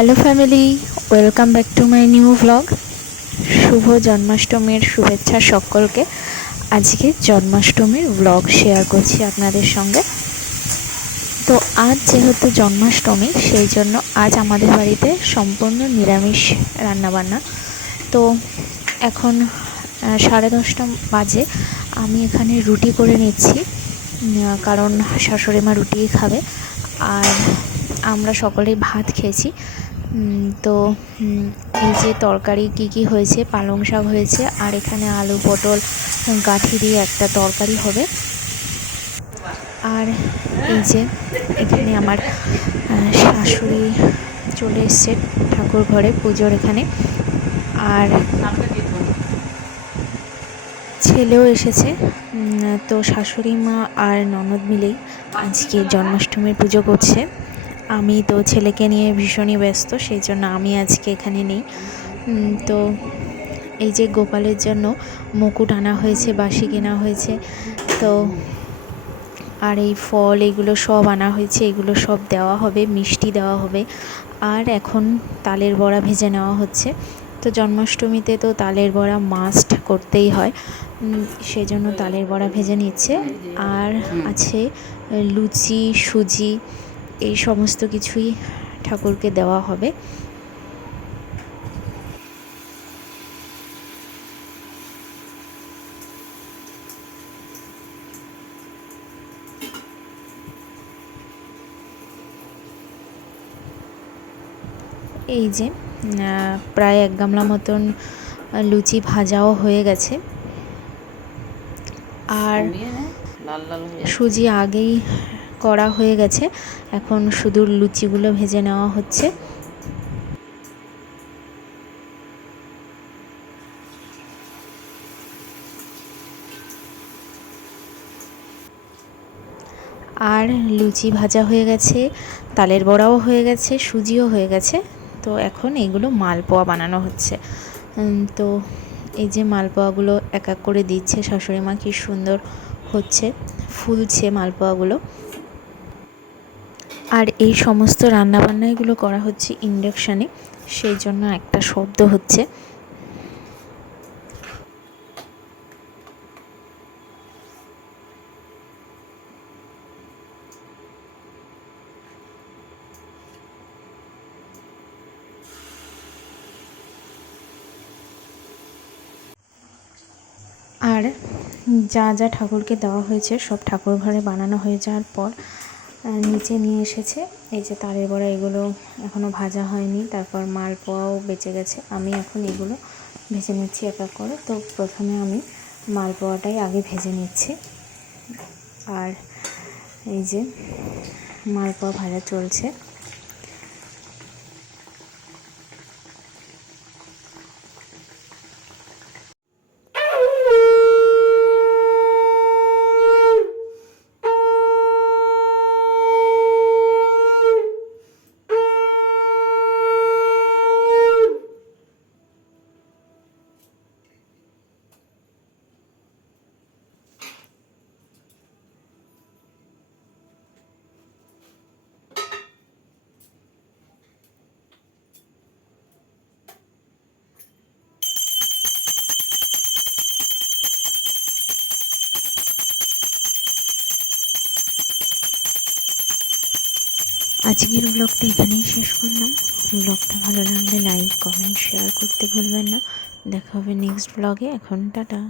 Hello family welcome back to my new vlog শুভ জন্মাষ্টমীর শুভেচ্ছা সকলকে। আজকে জন্মাষ্টমীর ভ্লগ শেয়ার করছি আপনাদের সঙ্গে। তো আজ যেহেতু জন্মাষ্টমী, সেই জন্য আজ আমাদের বাড়িতে সম্পূর্ণ নিরামিষ রান্নাবান্না। তো এখন সাড়ে দশটা বাজে। আমি এখানে রুটি করে নিচ্ছি। কারণ শাশুড়ি মা রুটিই খাবে। আর আমরা সকলেই ভাত খেয়েছি। তো এই যে তরকারি কি কি হয়েছে? পালং শাক হয়েছে, আর এখানে আলু পটল গাঁঠি দিয়ে একটা তরকারি হবে। আর এই যে এখানে আমার শাশুড়ি চলে এসছে ঠাকুর ঘরে পুজোর এখানে। আর ছেলেও এসেছে তো শাশুড়ি মা আর ননদ মিলেই আজকে জন্মাষ্টমীর পুজো করছে। আমি তো ছেলেকে নিয়ে ভীষণই ব্যস্ত সেই জন্য আমি আজকে এখানে নেই। তো এই যে গোপালের জন্য মুকুট আনা হয়েছে বাসি কেনা হয়েছে তো আর এই ফল এগুলো সব আনা হয়েছে এগুলো সব দেওয়া হবে মিষ্টি দেওয়া হবে। আর এখন তালের বড়া ভেজে নেওয়া হচ্ছে। তো জন্মাষ্টমীতে তো তালের বড়া মাস্ট করতেই হয়। উম, সেজন্য তালের বড়া ভেজে নিচ্ছে। আর আছে লুচি সুজি এই সমস্ত কিছুই ঠাকুরকে দেওয়া হবে। এই যে প্রায় এক গামলা মতন লুচি ভাজাও হয়ে গেছে। আর সুজি আগেই করা হয়ে গেছে। এখন শুধু লুচিগুলো ভেজে নেওয়া হচ্ছে। আর লুচি ভাজা হয়ে গেছে, তালের বড়াও হয়ে গেছে, সুজিও হয়ে গেছে। তো এখন এইগুলো মালপোয়া বানানো হচ্ছে। তো এই যে মালপোয়াগুলো এক এক করে দিচ্ছে, শাশুড়ি মা কি সুন্দর হচ্ছে, ফুলছে মালপোয়াগুলো। আর এই সমস্ত রান্নাবান্নাগুলো করা হচ্ছে ইন্ডাকশানে, সেই জন্য একটা শব্দ হচ্ছে। আর যা যা ঠাকুরকে দেওয়া হয়েছে, সব ঠাকুর ঘরে বানানো হয়ে যাওয়ার পর নিচে নিয়ে এসেছে। এই যে তারের বড়া, এগুলো এখনও ভাজা হয়নি। তারপর মালপোয়াও বেঁচে গেছে। আমি এখন এগুলো ভেজে নিচ্ছি এক এক করে। তো প্রথমে আমি মালপোয়াটাই আগে ভেজে নিচ্ছি। আর এই যে মালপোয়া ভাজা চলছে। আজকের ব্লগটা এখানেই শেষ করলাম। ব্লগটা ভালো লাগলে লাইক কমেন্ট শেয়ার করতে ভুলবেন না। দেখা হবে নেক্সট ব্লগে এখন টাটা।